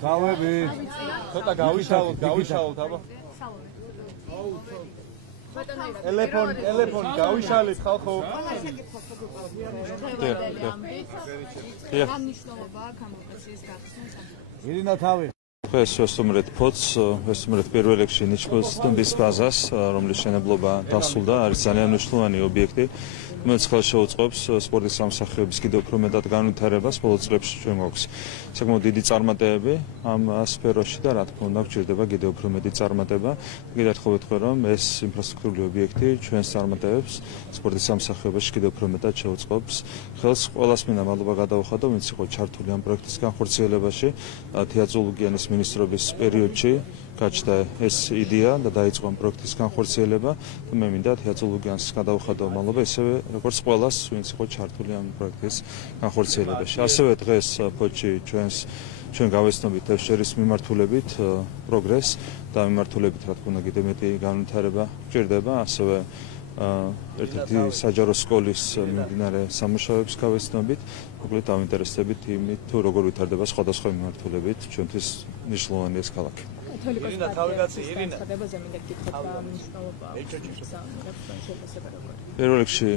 თავები. ცოტა გავიშალოთ აბა. ტელეფონი გავიშალეთ ხალხო. ირინა თავი. ეს ვესტუმრეთ ფოც, ვესტუმრეთ პირველ რიგში ნიჩბოს სტუმრის ბაზას, რომლის მშენებლობა დასრულდა, არის ძალიან მნიშვნელოვანი ობიექტი. რომელიც ხელს შეუწყობს სპორტის სამსახიობის კიდევ უფრო მეტად განვითარებას ბოლო წლებში ჩვენ გვაქვს საკმაოდ დიდი წარმატებები ამ სფეროში და რა თქმა უნდა გვჭირდება კიდევ უფრო მეტი წარმატება. კიდევ ერთხელ ვეთქვი რომ ეს ინფრასტრუქტურული ობიექტი ჩვენს წარმატებებს სპორტის სამსახიობაში კიდევ უფრო მეტად შეუწყობს ხელს. ყველას მინდა მადლობა გადავუხადო, ვინც იყო ჩართული ამ პროექტის განხორციელებაში. თეატროლოგიანის მინისტრობის პერიოდში გაჩნდა ეს იდეა და დაიწყო ამ პროექტის განხორციელება და მე მინდა თეატროლოგიანს გადავუხადო მადლობა ისევე როგორც ყველას, ვინც იყო ჩართული ამ პროექტის განხორციელებაში. ასევე დღეს ფოთში ჩვენ გავეცნობით თევზჭერის მიმართულებით პროგრესს და მიმართულებით რა თქმა უნდა კიდევ მეტი განვითარება გვჭირდება. ასევე ერთ-ერთი საჯარო სკოლის მიმდინარე სამუშაოებს გავეცნობით. მოკლედ დავინტერესდებით იმით, თუ როგორ ვითარდება სხვადასხვა მიმართულებით ჩვენთვის მნიშვნელოვანი ეს ქალაქი. პირველ რიგში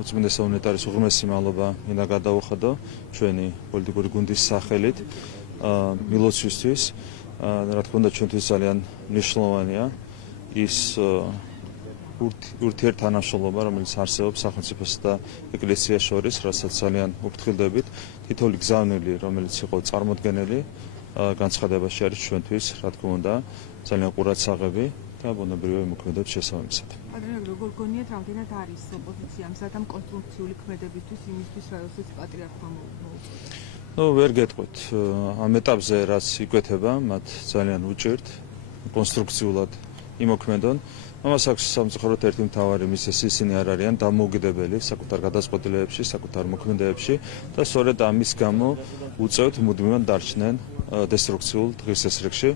უწმინდეს უნეტარის უღრმესი მადლობა მინდა გადავუხადო ჩვენი პოლიტიკური გუნდის სახელით მილოცისთვის. რა თქმა უნდა ჩვენთვის ძალიან მნიშვნელოვანია ის ურთიერთთანამშრომლობა, რომელიც არსებობს სახელმწიფოსა და ეკლესიას შორის, რასაც ძალიან ვუფრთხილდებით. თითოეული გზავნილი, რომელიც იყო წარმოდგენილი განცხადებაში არის ჩვენთვის, რა თქმა უნდა, ძალიან ყურადსაღები და ბუნებრივი მოქმედებს შესაბამისად. როგორ გონიათ რამდენად არის ოპოზიცია მზად ამ კონსტრუქციული ქმედებისთვის იმისთვის, რასაც პატრიარქმა მოუწოდა? ვერ გეტყვით. ამ ეტაპზე რაც იკვეთება, მათ ძალიან უჭირთ კონსტრუქციულად იმოქმედონ. ამას აქვს სამწუხაროდ ერთი მთავარი მიზეზი, ისინი არ არიან დამოუკიდებელი საკუთარ გადაწყვეტილებებში, საკუთარ მოქმედებებში და სწორედ ამის გამო უწევთ მუდმივად დარჩნენ დესტრუქციულ დღესასრიგში.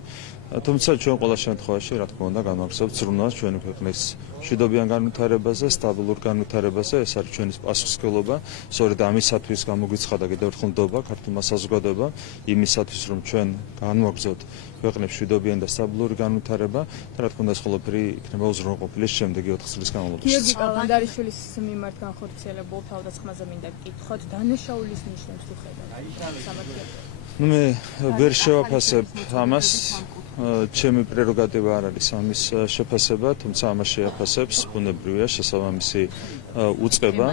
თუმცა ჩვენ ყველა შემთხვევაში, რა თქმა უნდა, განვაგრძობთ ზრუნვას ჩვენი ქვეყნის მშვიდობიან განვითარებაზე, სტაბილურ განვითარებაზე. ეს არის ჩვენი პასუხისმგებლობა. სწორედ ამისათვის გამოგვიცხადა კიდევ ერთხელ ნდობა ქართულმა საზოგადოებამ, იმისათვის რომ ჩვენ განვაგრძობთ ქვეყნის მშვიდობიან და სტაბილური განვითარება და რა თქმა უნდა ეს ყველაფერი იქნება უზრუნველყოფილი შემდეგი 4 წლის განმავლობაში. გიორგი კალანდარიშვილის მიმართ განხორციელებულ თავდასხმაზე მინდა გითხოთ, დანაშაულის ნიშნებს თუ ხედავთ? მე ვერ შევაფასებ ამას, ჩემი პრეროგატივა არ არის ამის შეფასება, თუმცა ამას შეაფასებს ბუნებრივია შესაბამისი უწყება.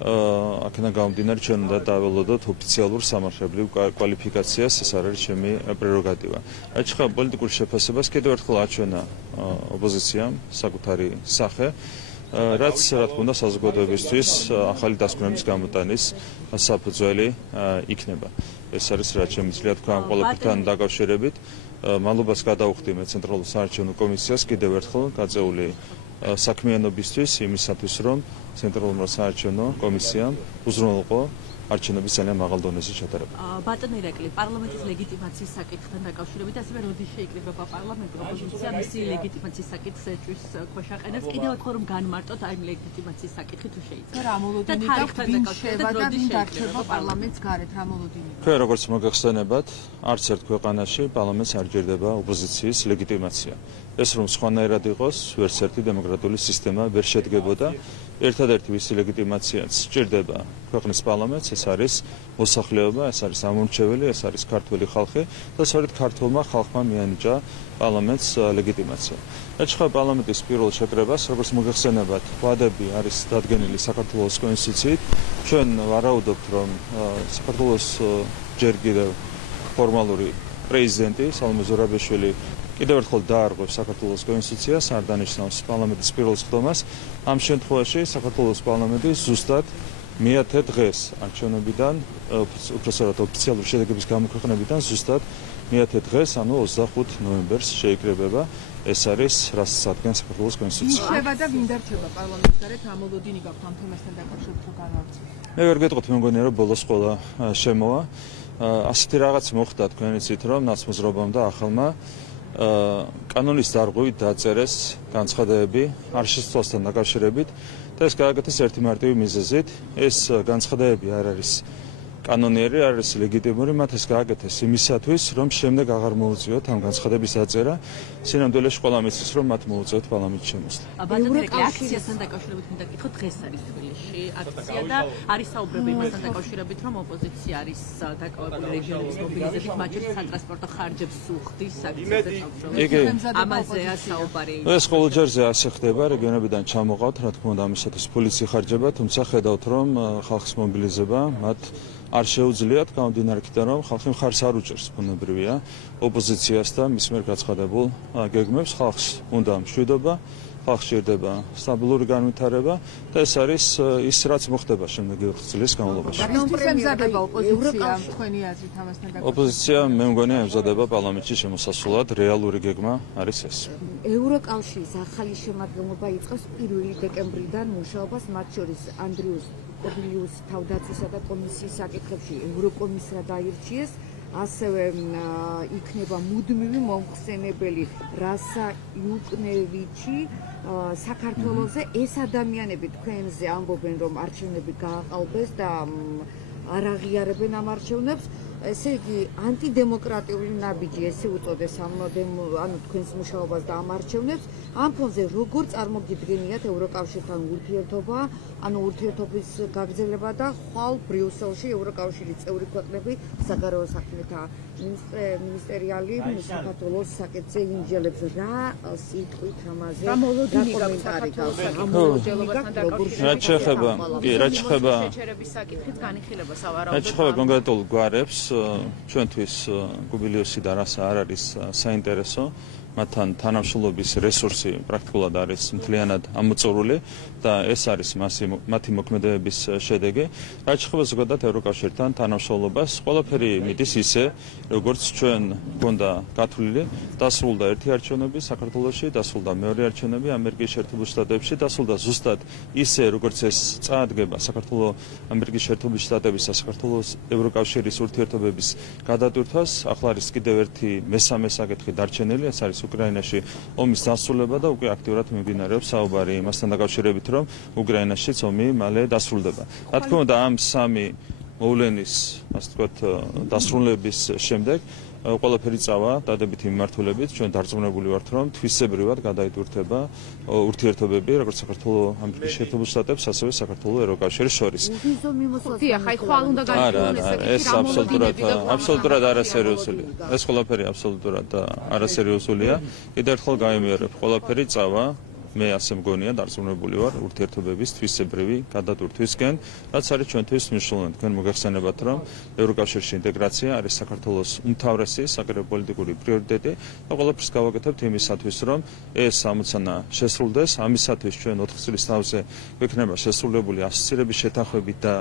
აქედან გამომდინარე ჩვენ უნდა დაველოდოთ ოფიციალურ სამართლებრივ კვალიფიკაციას, ეს არ არის ჩემი პრეროგატივა. რაც ხა პოლიტიკურ შეფასებას კიდევ ერთხელ აჩვენა ოპოზიციამ საკუთარი სახე, რაც რა თქმა უნდა საზოგადოებისთვის ახალი დასკვნების გამოტანის საფუძველი იქნება. ეს არის რაც შემიძლია თქვა ამ ყველაფერთან დაკავშირებით. მადლობას გადავუხდი მე ცენტრალურ საარჩევნო კომისიას კიდევ ერთხელ გაწეული საქმიანობისთვის, იმისათვის რომ ცენტრალურ საარჩევნო კომისიამ უზრუნველყო არჩევნების ძალიან მაღალ დონეზე ჩატარება. ბატონო ირაკლი, პარლამენტის ლეგიტიმაციის საკითხთან დაკავშირებით ასევე როდის შეიკრიბება პარლამენტი, ოპოზიცია მისი ლეგიტიმაციის საკითხს ეჭვის ქვეშ აყენებს, კიდევ ერთხელ რომ განმარტოთ აი ლეგიტიმაციის საკითხი თუ შეიძლება. რა მოლოდინი გაქვთ, ვინ შევა და ვინ დარჩება პარლამენტს გარეთ, რა მოლოდინი? თქვენ როგორც მოგეხსენებათ, არც ერთ ქვეყანაში პარლამენტს არ ჯერდება ოპოზიციის ლეგიტიმაცია. ეს რომ სხვანაირად იყოს, ვერც ერთი დემოკრატიული სისტემა ვერ შედგებოდა. ერთადერთი ვისი ლეგიტიმაციაც სჭირდება ქვეყნის პარლამენტს, ეს არის მოსახლეობა, ეს არის ამომრჩეველი, ეს არის ქართველი ხალხი და სწორედ ქართულმა ხალხმა მიანიჭა პარლამენტს ლეგიტიმაცია. ეჭხა პარლამენტის პირველ შეკრებას, როგორც მოგეხსენებათ, ვადები არის დადგენილი საქართველოს კონსტიტუციით. ჩვენ ვარაუდობთ, რომ საქართველოს ჯერ კიდევ ფორმალური პრეზიდენტი სალომე ზურაბიშვილი კიდევ ერთხელ დაარღვევს საქართველოს კონსტიტუციას, არ დანიშნავს პარლამენტის პირველ სხდომას. ამ შემთხვევაში საქართველოს პარლამენტი ზუსტად მეათე დღეს არჩევნებიდან, უпростоრად ოფიციალური შედეგების გამოქვეყნებიდან ზუსტად მეათე დღეს, ანუ 25 ნოემბერს შეიკრიბება. ეს არის რასაც ადგენს საქართველოს კონსტიტუცია. ვინ შევა და ვინ დარჩება პარლამენტის გარეთ, რა მოლოდინი გაქვთ ამ თემასთან დაკავშირებით თუ განვაგრძობთ? მე ვერ გეტყვით, მე მგონია რომ ბოლოს ყველა შემოვა. ასეთი რაღაც მოხდა თქვენ იცით, რომ ნაცმოძრაობამ და ახალმა კანონის დარღვევით დაწერეს განცხადებები არშესწორასთან დაკავშირებით და ეს გააკეთეს ერთი მარტივი მიზეზით. ეს განცხადებები არ არის კანონიერი არის ლეგიტიმური, მათ ეს გააკეთეს იმისათვის, რომ შემდეგ აღარ მოუწიოთ ამ განცხადების დაწერა. სინამდვილეში ყველა მიცის, რომ მათ მოუწიოთ პარლამენტში შემოსვლა. აქციასთან დაკავშირებით მინდა გითხოთ, დღეს არის თბილისში აქცია და არის საუბრები იმასთან დაკავშირებით, რომ ოპოზიცია არის დაკავებული რეგიონების მობილიზებით, მათ შორის სატრანსპორტო ხარჯებს უხდის აქციაზე წავშალოთ. ამაზეა საუბარი. ეს ყოველჯერზე ასე ხდება, რეგიონებიდან ჩამოყავთ, რა თქმა უნდა, ამისათვის პოლიცია ხარჯება, თუმცა ხედავთ, რომ ხალხის მობილიზება მათ არ შეუძლიათ, გამომდინარე იქიდან, რომ ხალხი მხარს არ უჭერს, ბუნებრივია, ოპოზიციას და მის მიერ გაცხადებულ გეგმებს. ხალხს უნდა მშვიდობა, ხალხს სჭირდება სტაბილური განვითარება და ეს არის ის, რაც მოხდება შემდეგი 4 წლის განმავლობაში. ოპოზიცია, მე მგონია, ემზადება პარლამენტში შემოსასვლად, რეალური გეგმა არის ეს. ევროკავშირის ახალი შემადგენლობა იწყებს 1 დეკემბრიდან მუშაობას, მათ შორის ანდრიუს კობილიუს თავდაცვისა და კომისიის საკითხებში ევროკომისრად აირჩიეს, ასევე იქნება მუდმივი მომხსენებელი რასა იუკნევიჩი საქართველოზე. ეს ადამიანები თქვენზე ამბობენ, რომ არჩევნები გააყალბეს და არ აღიარებენ ამ არჩევნებს. ესე იგი, ანტიდემოკრატიული ნაბიჯი ესე უწოდეს ანუ თქვენს მუშაობას და ამ არჩევნებს. ამ ფონზე როგორ წარმოგიდგენიათ ევროკავშირთან ურთიერთობა, ანუ ურთიერთობის გაგრძელება და ხვალ ბრიუსელში ევროკავშირის წევრი ქვეყნები საგარეო საქმეთა მინისტერიალი საქართველოს საკითხზე ინჯილებს რა სიტყვით ამაზე რა კომენტარი გაქვს რაც შეეხება შეჩერების საკითხით განიხილება სავარაუდოდ რაც შეეხება კონკრეტულ გვარებს ჩვენთვის კუბილიუსი და რასა არ არის საინტერესო მათთან თანამშრომლობის რესურსი პრაქტიკულად არის მთლიანად ამოწურული და ეს არის მათი მოქმედებების შედეგი. რაც შეეხება ზოგადად ევროკავშირთან თანამშრომლობას, ყველაფერი მიდის ისე, როგორც ჩვენ გვქონდა გათვლილი, დასრულდა ერთი არჩევნები საქართველოში, დასრულდა მეორე არჩევნები ამერიკის შეერთებულ შტატებში, დასრულდა ზუსტად ისე, როგორც ეს წარადგება საქართველოს ამერიკის შეერთებული შტატების და საქართველოს ევროკავშირის ურთიერთობების გადატვირთვას. ახლა არის კიდევ ერთი მესამე საკითხი დარჩენილი, ეს არის უკრაინაში ომის დასრულება და უკვე აქტიურად მიმდინარეობს საუბარი იმასთან დაკავშირებით, რომ უკრაინაშიც ომი მალე დასრულდება. რა თქმა უნდა, ამ სამი მოვლენის, ასე ვთქვათ, დასრულების შემდეგ ყველაფერი წავა დადებითი მიმართულებით. ჩვენ დარწმუნებული ვართ, რომ თვისებრივად გადაიტვირთება ურთიერთობები, როგორც საქართველოს ამერიკის შეერთებულ შტატებს, ასევე საქართველოს ევროკავშირის შორის. ეს აბსოლუტურად არასერიოზულია. ეს ყველაფერი აბსოლუტურად არასერიოზულია. კიდევ ერთხელ გავიმეორებ, ყველაფერი წავა მე ასე მგონია დარწმუნებული ვარ ურთიერთობების თვისებრივი გადატვირთვისკენ, რაც არის ჩვენთვის მნიშვნელოვანი. თქვენ მოგახსენებათ, რომ ევროკავშირში ინტეგრაცია არის საქართველოს უმთავრესი საკრებულო პოლიტიკური პრიორიტეტი და ყველაფერს გავაკეთებთ იმისათვის, რომ ეს ამოცანა შესრულდეს. ამისათვის ჩვენ 4 წლის თავზე გვექნება შესრულებული ასოცირების შეთანხმებით და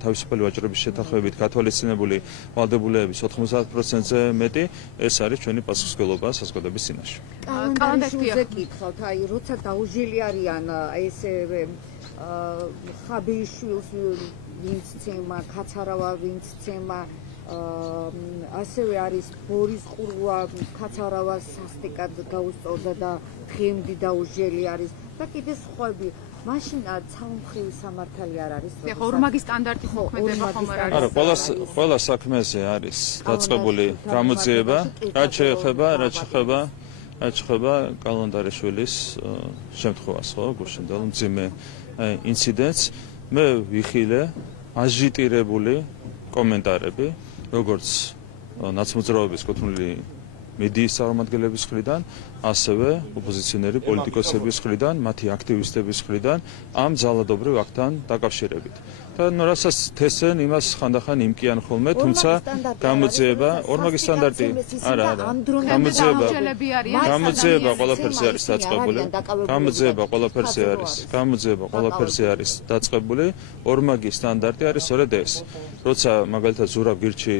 თავისუფალი ვაჭრობის შეთანხმებით გათვალისწინებული ვალდებულებების 90%-ზე მეტი. ეს არის ჩვენი პასუხისმგებლობა საზოგადოების წინაშე. კალენდარზე გითხავთ, აი, როცა დაუჟილი არიან ესე ხაბეიშვილს ვინც ცემა, კაცარავა ვინც ცემა, ასევე არის ბორის ყურვა კაცარავას სასტიკად გაუსწორდა და დღემდე დაუჟელი არის და კიდე სხვები. მაშინ ცალმხრივი სამართალი არ არის. ხო, ორმაგი სტანდარტის მოქმედება ხომ არ არის. არა, ყველა საქმეზე არის დაწყებული გამოძიება, რაც შეეხება კალენდარიშვილის შემთხვევას, ხო, გუშინდელ მძიმე ინციდენტს. მე ვიხილე აჟიტირებული კომენტარები, როგორც ნაცმოძრაობის კუთვნილი მედიის წარმომადგენლების მხრიდან, ასევე ოპოზიციონერი პოლიტიკოსების მხრიდან, მათი აქტივისტების მხრიდან ამ ძალადობრივ აქტთან დაკავშირებით. და რასაც თესენ იმას ხანდახან იმკიან ხოლმე, თუმცა გამოძიება ორმაგი სტანდარტი არა, გამოძიება ყველაფერზე არის დაწყებული. ყველაფერზე არის დაწყებული. ორმაგი სტანდარტი არის სწორედ ეს. როცა მაგალითად ზურაბ გირჩი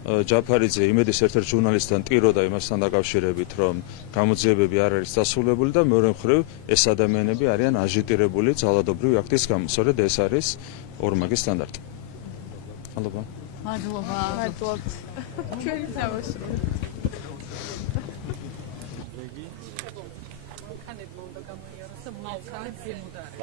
ჯაფარიძე იმედის ერთ-ერთ ჟურნალისტთან ტიროდა იმასთან დაკავშირებით, რომ გამოძიებები არ არის დასრულებული და მეორე მხრივ ეს ადამიანები არიან აჟიტირებული ძალადობრივი აქტის გამო. სწორედ ეს არის ორმაგი სტანდარტი. მადლობა. მადლობთ. ჩვენი დავასრულოთ. ხანებმა უნდა გამოიაროს და მოახალეთ ზემოდარი.